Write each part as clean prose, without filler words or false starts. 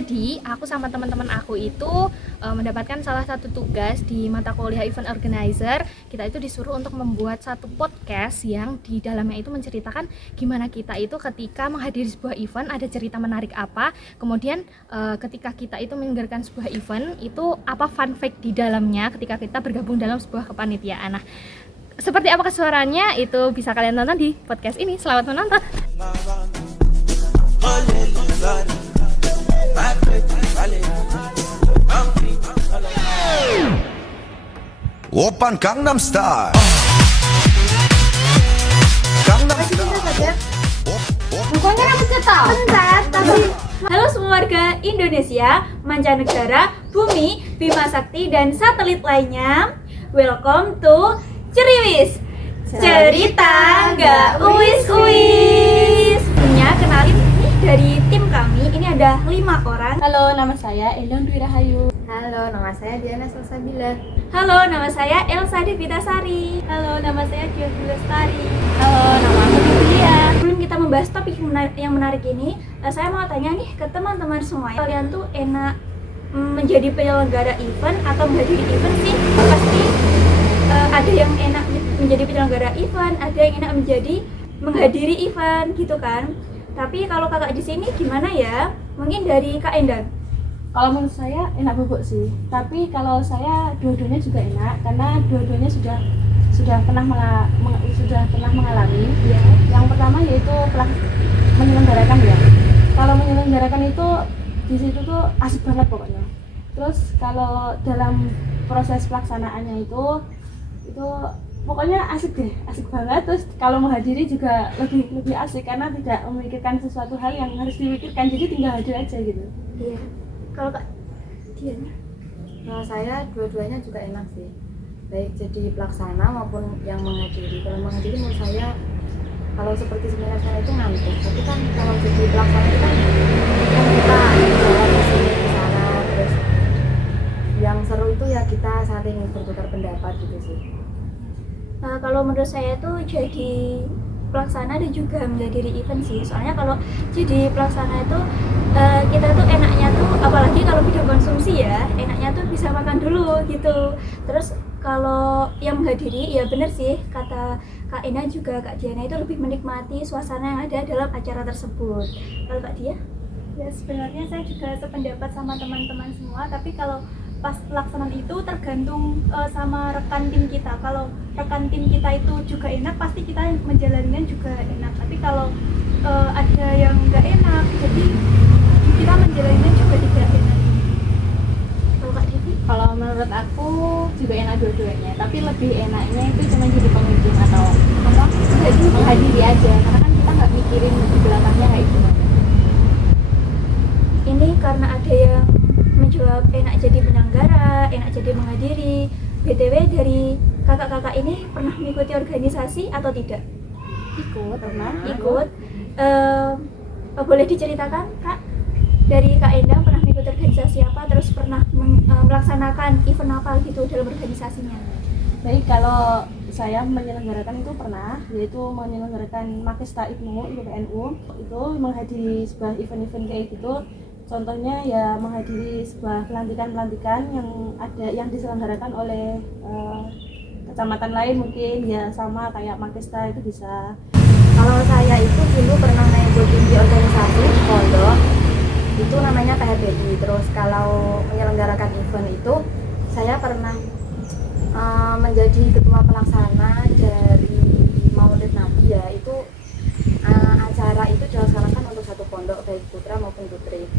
Jadi aku sama teman-teman aku itu mendapatkan salah satu tugas di mata kuliah event organizer. Kita itu disuruh untuk membuat satu podcast yang di dalamnya itu menceritakan gimana kita itu ketika menghadiri sebuah event, ada cerita menarik apa. Kemudian ketika kita itu menyelenggarakan sebuah event, itu apa fun fact di dalamnya ketika kita bergabung dalam sebuah kepanitiaan. Nah, seperti apa kesuaranya itu bisa kalian tonton di podcast ini. Selamat menonton. Oppan Gangnam Style. Gangnam Style. Pokoknya rambut ketok. Bentar, tapi Halo semua warga Indonesia, mancanegara, bumi, Bima Sakti, dan satelit lainnya. Welcome to Ceriwis, cerita nggak uis-uis. Punya kenalin nih dari tim kami, ini ada 5 orang. halo, nama saya Elon Dwi Rahayu. Halo, nama saya Diana Salsabila. Halo, nama saya Elsa Devitasari. Halo, nama saya Diana Lestari. Halo, nama aku Julia. Sebelum kita membahas topik yang menarik ini, saya mau tanya nih ke teman-teman semua. Kalian tuh enak menjadi penyelenggara event atau menghadiri event sih? Pasti ada yang enak menjadi penyelenggara event, ada yang enak menjadi menghadiri event gitu kan. Tapi kalau kakak di sini gimana ya? Mungkin dari Kak Endang. Kalau menurut saya enak bubuk sih. Tapi kalau saya dua-duanya juga enak karena dua-duanya sudah pernah mengalami. Ya. Yang pertama yaitu menyelenggarakan ya. Kalau menyelenggarakan itu di situ tuh asik banget pokoknya. Terus kalau dalam proses pelaksanaannya itu pokoknya asik deh, asik banget. Terus kalau menghadiri juga lebih asik karena tidak memikirkan sesuatu hal yang harus dipikirkan, jadi tinggal hadir aja gitu. Iya. Kalau Kak Diana? Kalau saya dua-duanya juga enak sih, baik jadi pelaksana maupun yang menghadiri. Kalau menghadiri menurut saya, kalau seperti seminar itu ngantuk. Tapi kan kalau jadi pelaksana itu kan kita jalan ke sini ke sana, terus yang seru itu ya kita saling bertukar pendapat gitu sih. Kalau menurut saya tuh jadi pelaksana dan juga menghadiri event sih. Soalnya kalau jadi pelaksana itu kita tuh enaknya tuh, apalagi kalau video konsumsi ya, enaknya tuh bisa makan dulu gitu. Terus kalau yang menghadiri ya bener sih kata Kak Ena juga Kak Diana, itu lebih menikmati suasana yang ada dalam acara tersebut. Kalau Kak Dia? Ya sebenarnya saya juga sependapat sama teman-teman semua, tapi kalau pas pelaksanaan itu tergantung sama rekan tim kita. Kalau rekan tim kita itu juga enak, pasti kita menjalaninya juga enak. Tapi kalau ada yang nggak enak, jadi kita menjalaninya juga tidak enak. Kalau Kak Devi? Kalau menurut aku juga enak dua-duanya, tapi lebih enaknya itu cuma jadi pengunjung atau menghadiri aja, karena kan kita nggak mikirin di belakangnya kayak gimana. Ini karena ada yang menjawab enak jadi penyelenggara, enak jadi menghadiri. BTW dari kakak-kakak ini pernah mengikuti organisasi atau tidak? Ikut pernah. Ikut. Boleh diceritakan Kak? Dari Kak Endang pernah mengikuti organisasi apa? Terus pernah melaksanakan event apa gitu dalam organisasinya? Baik, kalau saya menyelenggarakan itu pernah, yaitu menyelenggarakan Makista IPNU, IPNU, itu menghadiri sebuah event-event kayak gitu. Contohnya ya menghadiri sebuah pelantikan yang diselenggarakan oleh kecamatan lain, mungkin ya sama kayak Makista itu bisa. Kalau saya itu dulu pernah ngikutin di organisasi di pondok, itu namanya PHBI. Terus kalau menyelenggarakan event itu saya pernah menjadi ketua pelaksana dari Maulid Nabi ya. Itu acara itu dilaksanakan untuk satu pondok, baik putra maupun putri.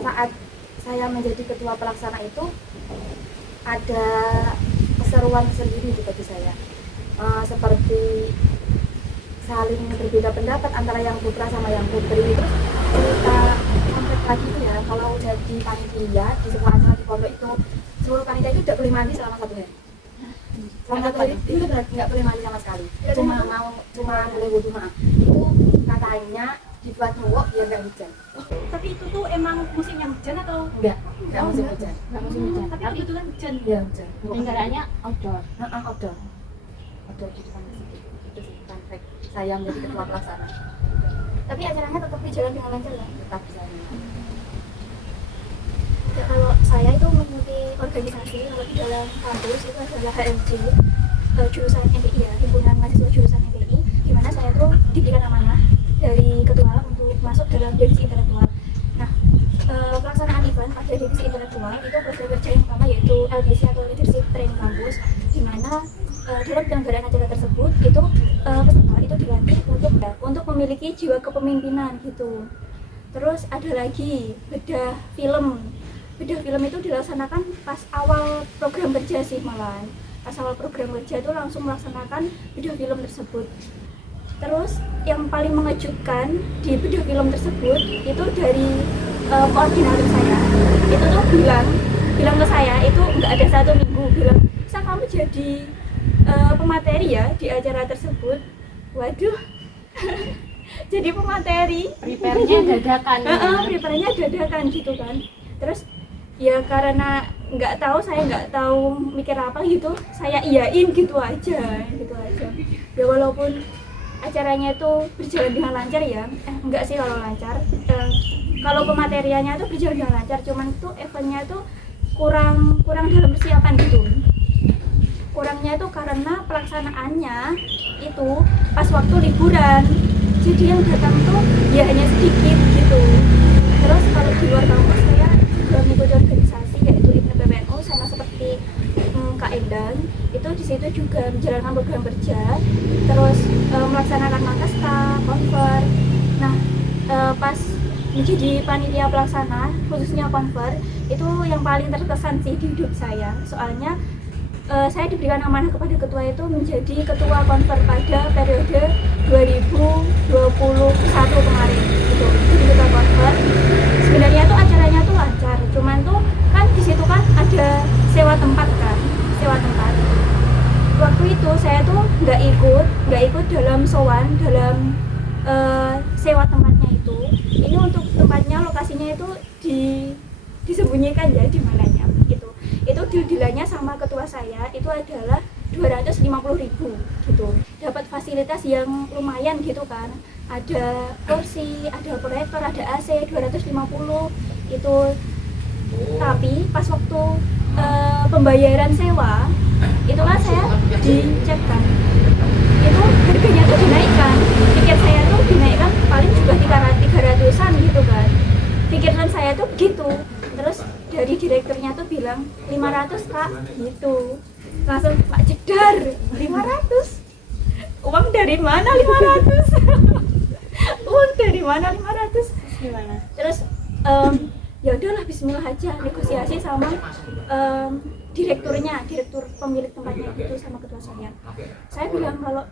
Saat saya menjadi ketua pelaksana itu ada keseruan sendiri di bagi saya, seperti saling berbeda pendapat antara yang putra sama yang putri. Terus cerita konflik lagi itu ya, kalau jadi panitia di semua acara di pondok itu, seluruh panitia itu tidak boleh mandi selama 1 hari. Selama 1 hari itu nggak boleh mandi sama sekali, cuma boleh wudhu. Itu katanya dibuat nyuwok biar nggak hujan. Tapi itu tuh emang musim yang hujan atau? Nggak musim hujan. Nggak musim hujan. Tapi kebetulan hujan. Iya hujan. Penyelenggaranya outdoor. Outdoor di sana sih. Itu sih fun fact saya menjadi ketua pelaksana. tapi acaranya tetap berjalan dengan lancar ya. Tetap berjalan. Ya, kalau saya itu mengikuti organisasi kalau di dalam kampus itu adalah HMJ, jurusan MPI ya, himpunan mahasiswa jurusan MPI, di mana saya tuh diberikan amanah dari ketua untuk masuk dalam divisi intelektual. Nah, pelaksanaan event pada divisi intelektual itu program kerja yang pertama yaitu LDC atau Leadership Training Kampus, di mana dalam penyelenggaraan acara tersebut itu peserta itu dilatih untuk memiliki jiwa kepemimpinan gitu. Terus ada lagi bedah film. Bedah film itu dilaksanakan pas awal program kerja sih malah. Pas awal program kerja itu langsung melaksanakan bedah film tersebut. Terus yang paling mengejutkan di bedah film tersebut itu dari koordinator saya. Itu tuh bilang ke saya itu nggak ada 1 minggu, bilang, "Sa, kamu jadi pemateri ya di acara tersebut." Waduh. Jadi pemateri. Prepare-nya dadakan. Prepare-nya dadakan gitu kan. Terus ya karena saya nggak tahu mikir apa gitu, saya iyain gitu aja. Ya walaupun acaranya itu berjalan dengan lancar ya, enggak sih kalau lancar. Kalau pemateriannya itu berjalan dengan lancar, cuman tuh eventnya itu kurang dalam persiapan gitu. Kurangnya itu karena pelaksanaannya itu pas waktu liburan, jadi yang datang tuh ya hanya sedikit gitu. Terus kalau di luar kampus saya juga mengikuti organisasi yaitu IPN PPNU sama seperti Kak Endang, itu di situ juga menjalankan program kerja, terus melaksanakan makasta, konver. Nah, pas menjadi panitia pelaksana khususnya konver itu yang paling terkesan sih di hidup saya, soalnya saya diberikan amanah kepada ketua itu menjadi ketua konver pada periode 2021 kemarin gitu. Jadi ketua konver sebenarnya tuh acaranya tuh lancar, cuman tuh kan di situ kan ada sewa tempat. Waktu itu saya tuh nggak ikut dalam sowan dalam sewa tempatnya itu. Ini untuk tempatnya, lokasinya itu disembunyikan ya di mananya gitu. Itu deal-dealannya sama ketua saya itu adalah 250.000 gitu. Dapat fasilitas yang lumayan gitu kan. Ada kursi, ada proyektor, ada AC 250 itu. Tapi pas waktu pembayaran sewa itulah saya dicek kan, itu harganya tuh dinaikkan, tiket saya tuh dinaikkan paling juga 300-an gitu kan. Pikiran saya tuh begitu. Terus dari direkturnya tuh bilang 500 Kak gitu. Langsung Pak jedar, 500? Uang dari mana 500? Uang dari mana 500? Gimana? Terus ya udahlah bismillah aja, negosiasi sama direktur pemilik tempatnya itu sama ketua saya. Saya bilang kalau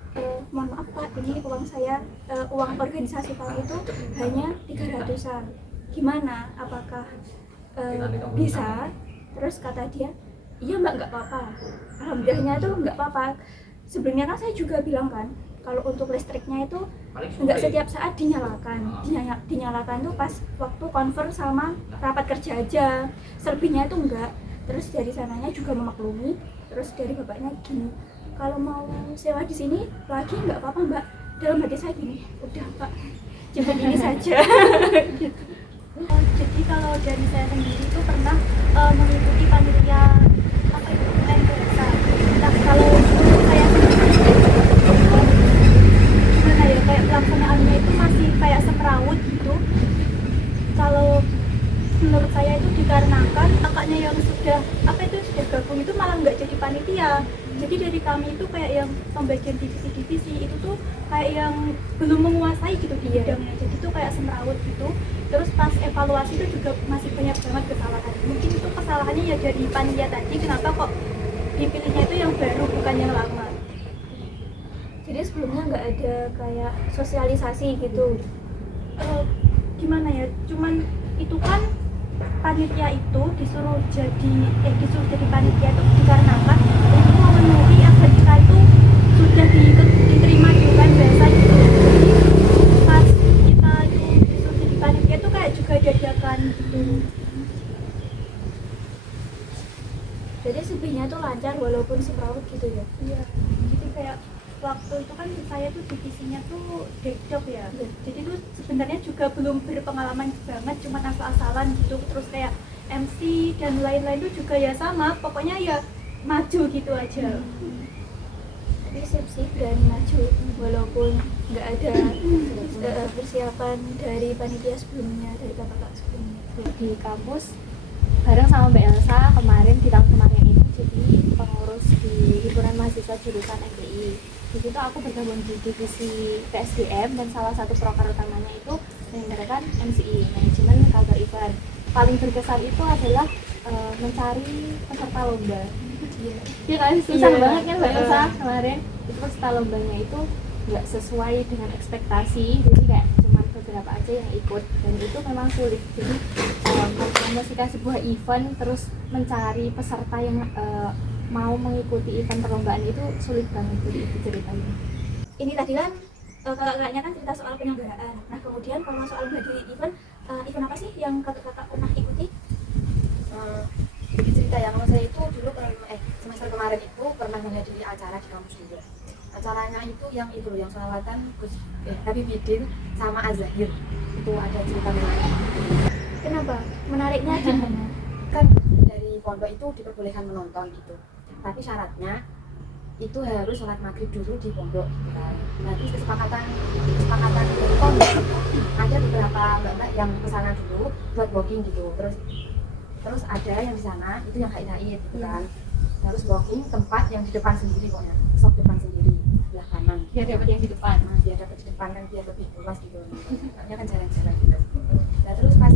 mohon maaf Pak, ini uang saya, uang organisasi Pak itu hanya 300-an. Gimana? Apakah bisa? Terus kata dia, iya Mbak, nggak apa-apa. Alhamdulillahnya tuh nggak apa-apa. Sebenarnya kan saya juga bilang kan, kalau untuk listriknya itu nggak setiap saat dinyalakan tuh pas waktu konfer sama rapat kerja aja, selebihnya itu enggak. Terus dari sananya juga memaklumi. Terus dari bapaknya gini, kalau mau sewa di sini lagi nggak apa-apa Mbak. Dalam hati saya gini, udah Pak, cukup ini saja. Gitu. Jadi kalau dari saya sendiri itu pernah mengikuti panitia apa itu MPSA. Nah kalau menurut saya sendiri gimana ya, kayak pelaksanaannya itu masih kayak semrawut gitu. Kalau menurut saya itu dikarenakan kakaknya yang sudah gabung itu malah nggak jadi panitia. Jadi dari kami itu kayak yang pembagian divisi-divisi itu tuh kayak yang belum menguasai gitu di bidangnya. Jadi tuh kayak semrawut gitu. Terus pas evaluasi itu juga masih banyak banget kesalahan. Mungkin itu kesalahannya ya dari panitia tadi, kenapa kok dipilihnya itu yang baru bukan yang lama. Jadi sebelumnya nggak ada kayak sosialisasi gitu. Gimana ya, cuman itu kan panitia itu disuruh jadi panitia itu dikarenakan untuk memenuhi agar kita itu sudah diterima di UKM biasa gitu. Jadi pas kita itu disuruh jadi panitia itu kayak juga dadakan gitu. Jadi sebenarnya tuh lancar walaupun semrawut gitu ya. Iya, jadi kayak waktu itu kan saya tuh divisinya tuh dekdok ya, jadi tuh sebenarnya juga belum berpengalaman banget, cuma asal-asalan gitu. Terus kayak MC dan lain-lain tuh juga ya sama, pokoknya ya maju gitu aja. Tapi sih berani maju walaupun nggak ada persiapan dari panitia sebelumnya, dari kakak sebelumnya. Di kampus bareng sama Mbak Elsa kemarin di tahun kemarin ini jadi pengurus di himpunan mahasiswa jurusan MBI. Di situ aku bergabung di divisi PSDM dan salah satu proker utamanya itu menyelenggarakan MCE, Manajemen Culture Event. Paling berkesan itu adalah mencari peserta lomba. Iya kan, susah banget kan Mbak Elsa kemarin. Itu peserta lombanya itu nggak sesuai dengan ekspektasi, jadi kayak cuma beberapa aja yang ikut dan itu memang sulit. Jadi mempromosikan sebuah event terus mencari peserta yang mau mengikuti event perlombaan itu sulit banget. Jadi itu ceritanya. Ini tadi kan kakak-kakaknya kan cerita soal penyelenggaraan. Nah kemudian kalau soal menghadiri event, event apa sih yang kakak-kakak pernah ikuti? Sedikit cerita ya, kalau saya itu dulu semester kemarin itu pernah menghadiri acara di kampus juga. Acaranya itu yang selawatan Gus Habib Bidin sama Azahir. Itu ada cerita menarik. Kenapa? Menariknya gimana? Kan dari pondok itu diperbolehkan menonton gitu, tapi syaratnya itu harus sholat maghrib dulu di pondok gitu kan. Nanti kesepakatan dari pondok ada beberapa mbak-mbak yang kesana dulu buat walking gitu, terus ada yang di sana itu yang haid gitu kan, harus walking tempat yang di depan sendiri pokoknya, stop depan sendiri sebelah kanan Biar dapat yang di depan. nah, biar dapat di depan kan biar lebih luas gitu, makanya kan jalan-jalan gitu. Nah terus pas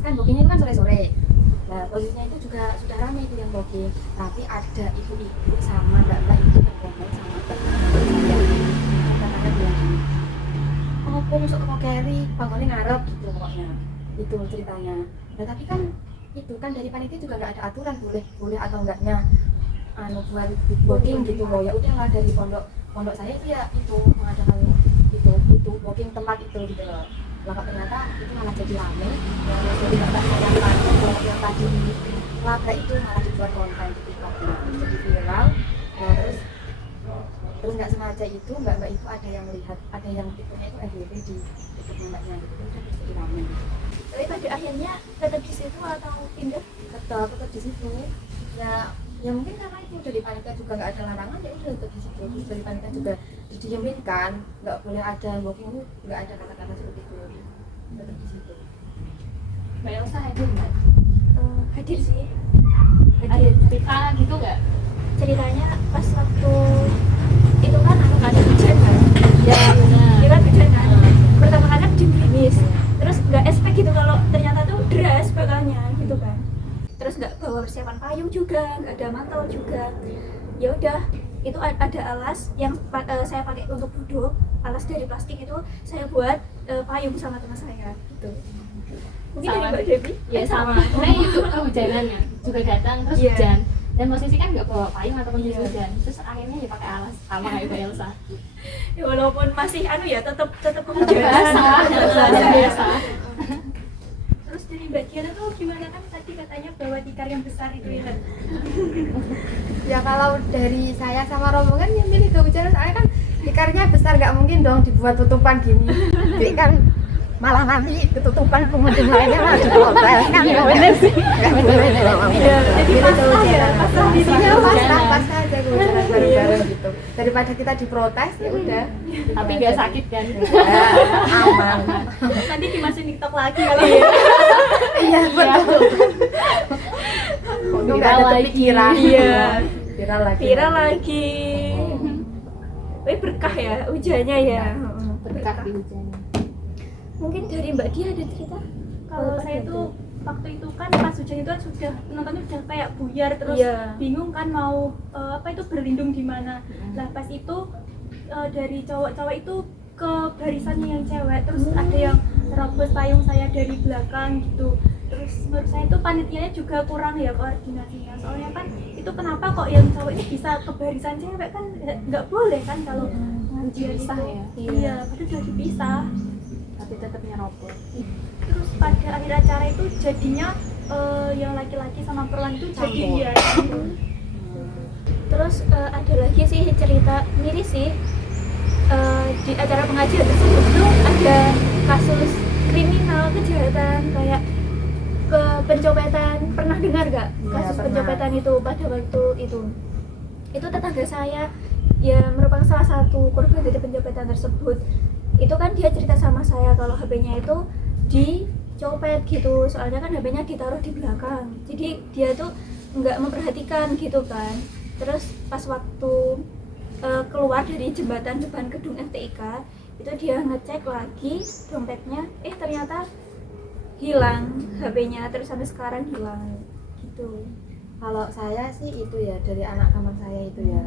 kan walkingnya itu kan sore-sore. Nah posisinya itu juga sudah ramai itu yang walking, tapi ada ibu-ibu sama mbak-mbak itu yang ngomong sama saya, kata-kata bilang gini, oh kok masuk ke carry bangunnya ngarep gitu pokoknya, itu ceritanya. Nah tapi kan itu kan dari panitia juga nggak ada aturan boleh atau enggaknya buat walking gitu loh. Ya udahlah dari pondok saya itu ya itu mengadakan itu walking tempat itu gitu loh. Lah ternyata itu malah jadi rame, jadi tempat yang tadi labrak itu malah dibuat konten di TikTok, jadi viral. Nah terus nggak sengaja itu mbak itu ada yang melihat, ada yang tiktoknya itu FYP di tiktok mbaknya gitu, terus jadi rame. Tapi pada akhirnya tetap di situ atau pindah? Tetap di situ ya mungkin karena itu dari panitia juga nggak ada larangan, ya udah tetap di situ. Terus dari panitia juga didiemin kan, nggak boleh ada walking, nggak ada kata-kata seperti itu, tetap di situ. Mbak Elsa hadir nggak? Hadir sih. Ada cerita gitu nggak? Ceritanya pas waktu itu kan ada hujan kan? Ya benar. Dia kan hujan kan? Pertama kali di gerimis, terus nggak expect gitu kalau ternyata tuh deras bakalnya gitu kan. Terus nggak bawa persiapan payung juga, nggak ada mantel juga. Ya udah, itu ada alas yang saya pakai untuk duduk, alas dari plastik itu saya buat payung sama teman saya gitu. Mungkin dari Mbak Devi? Ya sama. Nah itu kehujanan ya, juga datang terus hujan. Dan posisi kan nggak bawa payung ataupun jas hujan. Terus akhirnya ya pakai alas sama kayak Mbak Elsa. Ya walaupun masih tetap Biasa. Terus dari Mbak Diana tuh gimana, kan tadi katanya bawa tikar yang besar itu ya? Ya kalau dari saya sama rombongan yang milih kehujanan, soalnya kan ikarnya besar, nggak mungkin dong dibuat tutupan gini. Jadi kan malah nanti ketutupan pengunjung lainnya malah diprotes kan. Iya benar sih. Jadi pasrah ya, pasrah dirinya. Pas aja kehujanan bareng-bareng gitu. Daripada kita diprotes ya udah. Tapi nggak sakit kan? Aman. Nanti dimasukin TikTok lagi kalau ya. Iya betul. Untung nggak ada kepikiran. Iya. Viral lagi. lagi. Wih berkah ya hujannya ya. Berkah di hujan. Mungkin dari Mbak Dia ada cerita? Kalau saya tuh waktu itu kan pas hujan itu kan sudah penontonnya udah kayak buyar, terus bingung kan mau berlindung di mana. Lah pas itu dari cowok-cowok itu ke barisannya yang cewek, terus ada yang terobos payung saya dari belakang gitu. Terus menurut saya itu panitianya juga kurang ya koordinasinya, soalnya kan itu kenapa kok yang cowok ini bisa ke barisan cewek, kan nggak boleh kan kalau ngajian Dipisah itu. ya? Iya, padahal udah dipisah. Tapi tetap nyerobot. Terus pada akhir acara itu jadinya yang laki-laki sama perempuan itu jadi ya. Terus ada lagi sih cerita miris sih. Di acara pengajian tersebut tuh ada kasus kriminal kejahatan kayak ke pencopetan. Pernah dengar gak kasus pernah. pencopetan itu pada waktu itu tetangga saya ya merupakan salah satu korban dari pencopetan tersebut. Itu kan dia cerita sama saya kalau HP-nya itu dicopet gitu, soalnya kan HP-nya ditaruh di belakang, jadi dia tuh nggak memperhatikan gitu kan. Terus pas waktu keluar dari jembatan depan gedung FTIK itu dia ngecek lagi dompetnya, ternyata hilang HP-nya, terus sampai sekarang hilang gitu. Kalau saya sih itu ya dari anak kamar saya itu ya,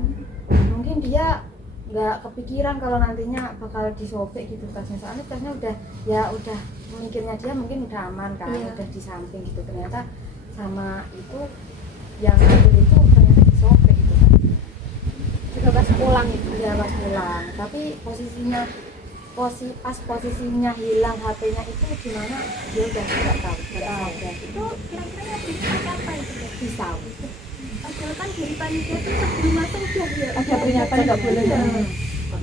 mungkin dia nggak kepikiran kalau nantinya bakal disobek gitu tasnya, soalnya tasnya udah mikirnya dia mungkin udah aman kan, Iya. udah di samping gitu, ternyata sama itu yang ngambil itu ternyata disobek gitu kan. Juga pas pulang itu. Ya pas pulang, tapi posisinya hilang HP-nya itu gimana dia udah nggak tahu. Itu kira-kira pakai apa itu? Pisau. Padahal kan dari panitia tuh sebelum masuk udah ya. Ada peringatan nggak boleh.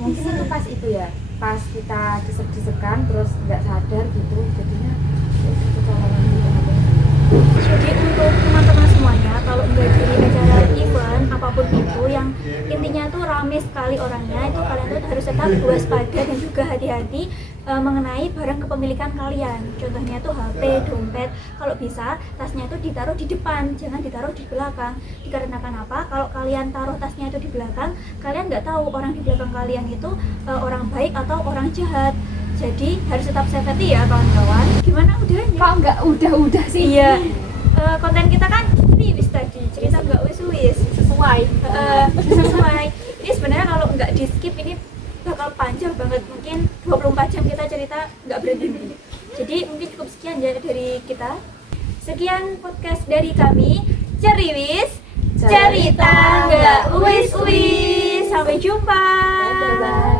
Mungkin itu pas itu ya, pas kita disek-disekan terus nggak sadar gitu, jadinya ya itu kecolongan gitu HP-nya. Jadi untuk teman-teman semuanya, kalau menghadiri acara event apapun itu yang intinya tuh rame sekali orangnya, itu kalian tuh harus tetap waspada dan juga hati-hati mengenai barang kepemilikan kalian. Contohnya tuh HP, dompet, kalau bisa tasnya itu ditaruh di depan, jangan ditaruh di belakang. Dikarenakan apa? Kalau kalian taruh tasnya itu di belakang, kalian nggak tahu orang di belakang kalian itu orang baik atau orang jahat. Jadi harus tetap safety ya kawan-kawan. Gimana udahnya? Kok nggak udah sih? Iya. Konten kita kan wis tadi cerita nggak wis Sesuai. sesuai. Ini sebenarnya kalau nggak di skip ini bakal panjang banget, mungkin 24 jam kita cerita nggak berhenti. Jadi mungkin cukup sekian ya dari kita. Sekian podcast dari kami, Ceriwis cerita nggak wis. Sampai jumpa. Bye.